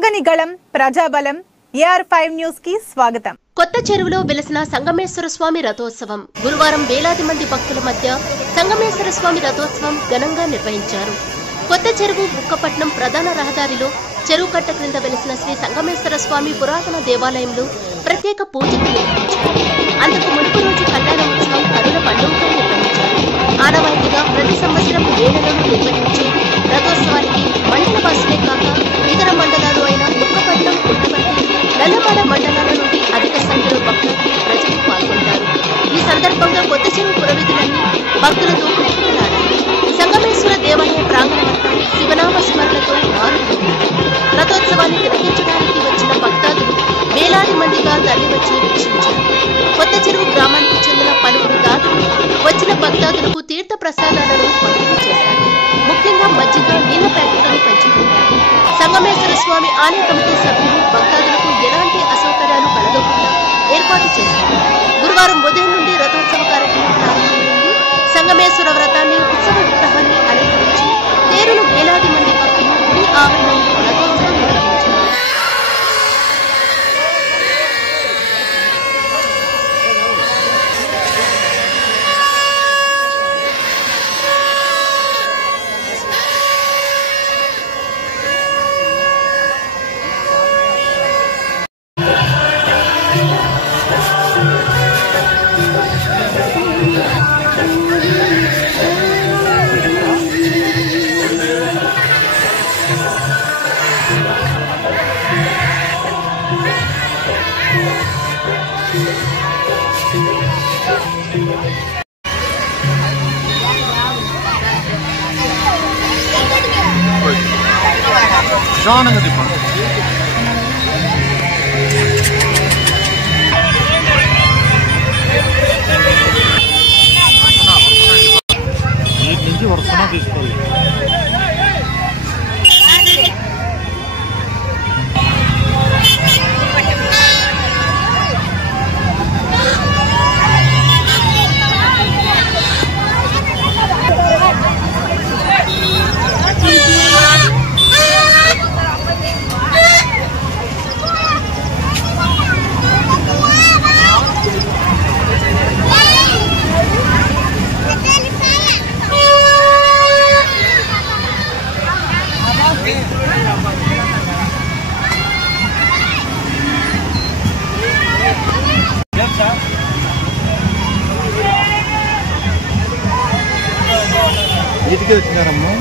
ఆగని గళం ప్రజాబలం AR5 news కి స్వాగతం. కొత్త చెరువులో వెలసిన సంగమేశ్వర స్వామి రథోత్సవం గురువారం వేలాది మంది భక్తుల మధ్య సంగమేశ్వర స్వామి రథోత్సవం ఘనంగా నిర్వహించారు. కొత్త చెరువు బుక్కపట్నం ప్రధాన రహదారిలో చెరువు కట్ట క్రింద వెలసిన శ్రీ సంగమేశ్వర స్వామి పురాతన దేవాలయంలో ప్రత్యేక పూజలు నిర్వహించారు. అందుకు మునుపు రోజు కళ్యాణ ఉత్సవం కరుణ పండుగగా నిర్వహించారు. ఆనవాయితీగా ప్రతి సంవత్సరం వేళలను నిర్వహించే రథోత్సవానికి మండల వాసులే కాక ఇతర మండలాలు అయిన బుక్కపట్నం, పుట్టపర్తి, నల్లమల మండలాల నుండి అధిక సంఖ్యలో భక్తులు ప్రజలు పాల్గొంటారు. ఈ సందర్భంగా కొత్త చెరువు పురవీధులన్నీ భక్తులతో కలకలాడారు. సంగమేశ్వర దేవాలయ ప్రాంగణమంతా శివనామ స్మరణతో మారుతుంది. రథోత్సవాన్ని తిలకించడానికి వచ్చిన భక్తాదులు వేలాది మందిగా తరలివచ్చి వీక్షించారు. కొత్త చెరువు గ్రామానికి చెందిన పలువురు దాతలు వచ్చిన భక్తాదులకు తీర్థ ప్రసాదాలను పంపిణీ చేశారు. ముఖ్యంగా మజ్జిగ, నీళ్ల ప్యాకెట్లను పంచుకున్నారు. సంగమేశ్వర స్వామి ఆలయ కమిటీ సభ్యులు భక్తాదులకు ఎలాంటి అసౌకర్యాలు కలగకుండా ఏర్పాటు చేశారు. గురువారం ఉదయం నుండి రథోత్సవ కార్యక్రమం ప్రారంభమైంది. సంగమేశ్వర వ్రతాన్ని, ఉత్సవ విగ్రహాన్ని అలంకరించి తేరును వేలాది మంది భక్తులు గుడి ఆవరణంలో రథోత్సవం నిర్వహించారు. Şahane gidip bak. İkinci varsana తీసుకోవాలి. ఇటుకే వచ్చినారమ్మా.